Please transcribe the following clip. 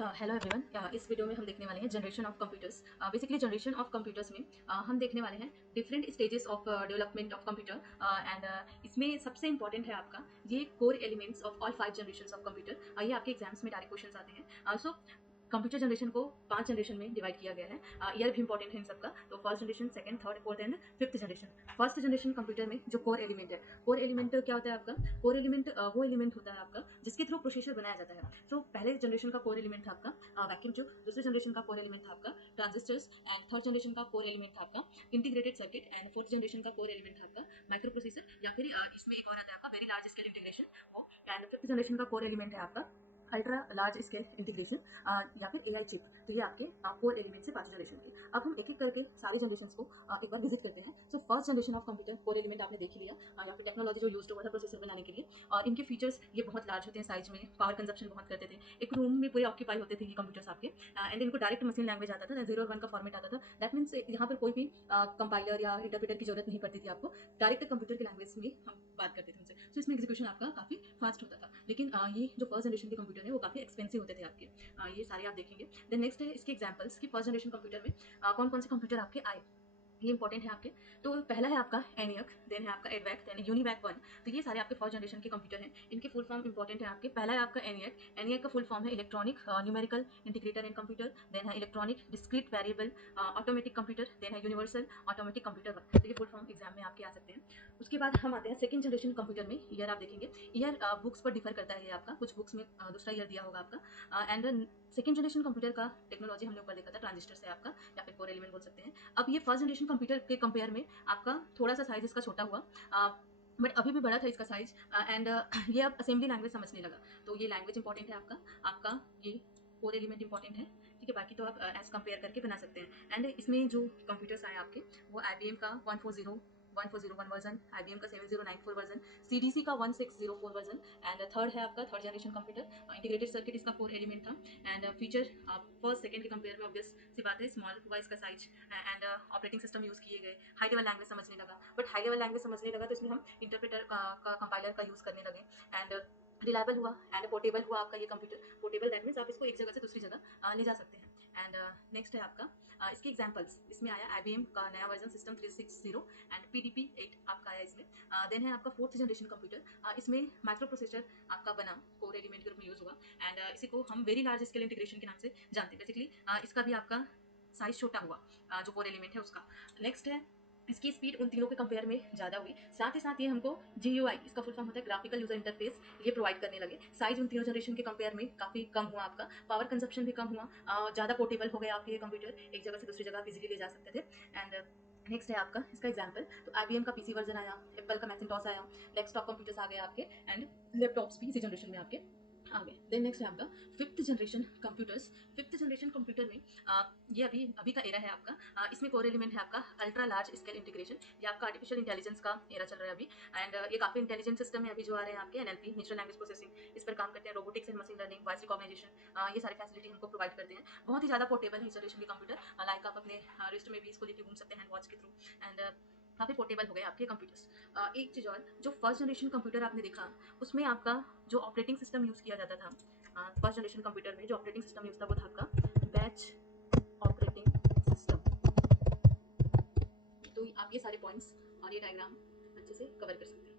Hello everyone, इस video में हम देखने वाले हैं generation of computers. Basically generation of computers में हम देखने वाले हैं different stages of development of computer and इसमें सबसे इंपॉर्टेंट है आपका ये core elements of all 5 generation of computer. ये आपके एग्जाम्स में डायरेक्ट क्वेश्चन आते हैं। सो कंप्यूटर जनरेशन को 5 जनरेशन में डिवाइड किया गया है। ईयर भी इंपॉर्टेंट है इन सबका। तो first generation, second, third, fourth and fifth generation. First generation computer में जो कोर एलिमेंट है, कोर एलिमेंट क्या होता है आपका? कोर एलिमेंट वो एलिमेंट होता है आपका जिसके थ्रू प्रोसेसर बनाया जाता है। तो पहले जनरेशन का कोर एलिमेंट था आपका वैक्यूम ट्यूब, दूसरे जनरेशन का कोर एलिमेंट था आपका ट्रांजिस्टर्स एंड थर्ड जनरेशन का कोर एलिमेंट था आपका integrated circuit and fourth generation का कोर एलिमेंट था आपका माइक्रो प्रोसेसर या फिर इसमें एक और आता है आपका वेरी लार्ज स्केल इंटीग्रेशन वो। एंड फिफ्थ जनरेशन का कोर एलिमेंट है आपका अल्ट्रा लार्ज स्केल इंटीग्रेशन या फिर एआई चिप। तो ये आपके कोर एलिमेंट से 5 जनरेशन के। अब हम एक एक करके सारे जनरेशन को एक बार विजिट करते हैं। So first generation of computer core element आपने देख ही लिया, या फिर टेक्नोलॉजी जो यूज हुआ था प्रोसेसर बनाने के लिए। और इनके फीचर्स ये बहुत लार्ज होते हैं साइज में, पावर कंजप्शन बहुत करते थे, एक रूम में पूरे ऑक्यूपाई होते थे ये कंप्यूटर्स आपके। एंड इनको डायरेक्ट मशीन लैंग्वेज आता था, 0 और 1 का फॉर्मेट आता था। दैट मीन्स यहाँ पर कोई भी कंपाइलर या इंटरप्रेटर की जरूरत नहीं पड़ती थी आपको, डायरेक्ट कंप्यूटर की लैंग्वेज में हम बात करते थे उनसे। सो इसमें एग्जीक्यूशन आपका काफी फास्ट होता था। लेकिन ये जो फर्स्ट जनरेशन के कंप्यूटर है वो काफी एक्सपेंसिव होते थे आपके। ये सारे आप देखेंगे। देन नेक्स्ट है इसके एग्जांपल्स कि फर्स्ट जनरेशन कंप्यूटर में कौन कौन से कंप्यूटर आपके आए, ये इंपॉर्टेंट है आपके। तो पहला है आपका एनियक, देन है आपका एडवैक, देन यूनिवैक 1। तो ये सारे आपके फर्स्ट जनरेशन के कंप्यूटर हैं। इनके फुल फॉर्म इंपॉर्टेंट है आपके। पहला है आपका एनियक। एनियक का फुल फॉर्म है electronic numerical integrator and computer. Then है electronic discrete variable automatic computer. Then है यूनिवर्सल ऑटोमेटिक कंप्यूटर। तो ये फुल फॉर्म एग्जाम में आपके आ सकते हैं। उसके बाद हम आते हैं सेकंड जनरेशन कंप्यूटर में। ईयर आप देखेंगे, ईयर बुक्स पर डिफर करता है ये आपका, कुछ बुक्स में दूसरा ईयर दिया होगा आपका। एंड सेकंड जनरेशन कंप्यूटर का टेक्नोलॉजी हमने ऊपर देखा था, ट्रांजिस्टर से आपका या फिर कोर एलिमेंट बोल सकते हैं। अब ये फर्स्ट जनरेशन कंप्यूटर के कंपेयर में आपका थोड़ा सा साइज इसका छोटा हुआ, बट अभी भी बड़ा था इसका साइज। एंड ये अब असेंबली लैंग्वेज समझने लगा। तो ये लैंग्वेज इंपॉर्टेंट है आपका। आपका ये कोर एलिमेंट इंपॉर्टेंट है, ठीक है। बाकी तो आप एज कंपेयर करके बना सकते हैं। एंड इसमें जो कंप्यूटर्स आए आपके वो IBM का 14001 वर्जन, IBM का 7094 वर्जन, CDC का 1604 वर्जन। एंड थर्ड है आपका third generation computer integrated circuit, इसका कोर एलिमेंट था। एंड फीचर फर्स्ट सेकंड के कंपेयर में ऑब्वियस सी बात है, स्मॉल हुआ इसका size. And operating system use किए गए, हाई लेवल लैंग्वेज समझने लगा। बट हाई लेवल लैंग्वेज समझने लगा तो इसमें हम इंटरप्रेटर का कंपाइलर का यूज करने लगे। एंड रिलायबल हुआ एंड पोर्टेबल हुआ आपका ये कंप्यूटर। पोर्टेबल दैट मीन्स आप इसको एक जगह से दूसरी जगह ले जा सकते हैं। एंड नेक्स्ट है आपका इसके एग्जांपल्स। इसमें आया IBM का नया वर्जन सिस्टम 360 एंड PDP 8 आपका आया इसमें। देन है आपका फोर्थ जनरेशन कंप्यूटर। इसमें माइक्रो प्रोसेसर आपका बना, कोर एलिमेंट के रूप में यूज हुआ। एंड इसी को हम वेरी लार्ज स्केल इंटीग्रेशन के नाम से जानते हैं। बेसिकली इसका भी आपका साइज छोटा हुआ, जो कोर एलिमेंट है उसका। नेक्स्ट है इसकी स्पीड उन तीनों के कंपेयर में ज़्यादा हुई। साथ ही साथ ये हमको GUI, इसका फुल फॉर्म होता है ग्राफिकल यूजर इंटरफेस, ये प्रोवाइड करने लगे। साइज उन तीनों जनरेशन के कंपेयर में काफ़ी कम हुआ आपका। पावर कंजप्शन भी कम हुआ, ज़्यादा पोर्टेबल हो गया आपके ये कंप्यूटर, एक जगह से दूसरी जगह इजीली ले जा सकते थे। एंड नेक्स्ट है आपका इसका एग्जाम्पल। तो IBM का PC वर्जन आया, एप्पल का मैकिंटॉश आया, डेस्कटॉप कंप्यूटर्स आ गए आपके, एंड लैपटॉप्स भी इसी जनरेशन में आपके आ गए। देन नेक्स्ट है आपका fifth generation computers. Fifth generation computer में ये अभी अभी का एरा है आपका। इसमें कोर एलिमेंट है आपका अल्ट्रा लार्ज स्केल इंटीग्रेशन। ये आपका आर्टिफिशियल इंटेलिजेंस का एरा चल रहा है अभी। एंड ये काफी इंटेलिजेंट सिस्टम है अभी जो आ रहे हैं आपके, NLP नेचुरल लैंग्वेज प्रोसेसिंग, इस पर काम करते हैं। Robotics and machine learning, voice recognition, ये सारी फैसिलिटी हमको प्रोवाइड करते हैं। बहुत ही ज्यादा पोर्टेबल है इस जनरेशन के कंप्यूटर। लाइक आप अपने रिस्ट में भी इसको लेके घूम सकते हैं हैंड वॉच के थ्रू। एंड काफ़ी पोर्टेबल हो गए आपके कंप्यूटर्स। एक चीज़ और, जो फर्स्ट जनरेशन कंप्यूटर आपने देखा उसमें आपका जो ऑपरेटिंग सिस्टम यूज़ किया जाता था, फर्स्ट जनरेशन कंप्यूटर में जो ऑपरेटिंग सिस्टम यूज़ था वो था आपका बैच ऑपरेटिंग सिस्टम। तो आप ये सारे पॉइंट्स और ये डायग्राम अच्छे से कवर कर सकते हैं।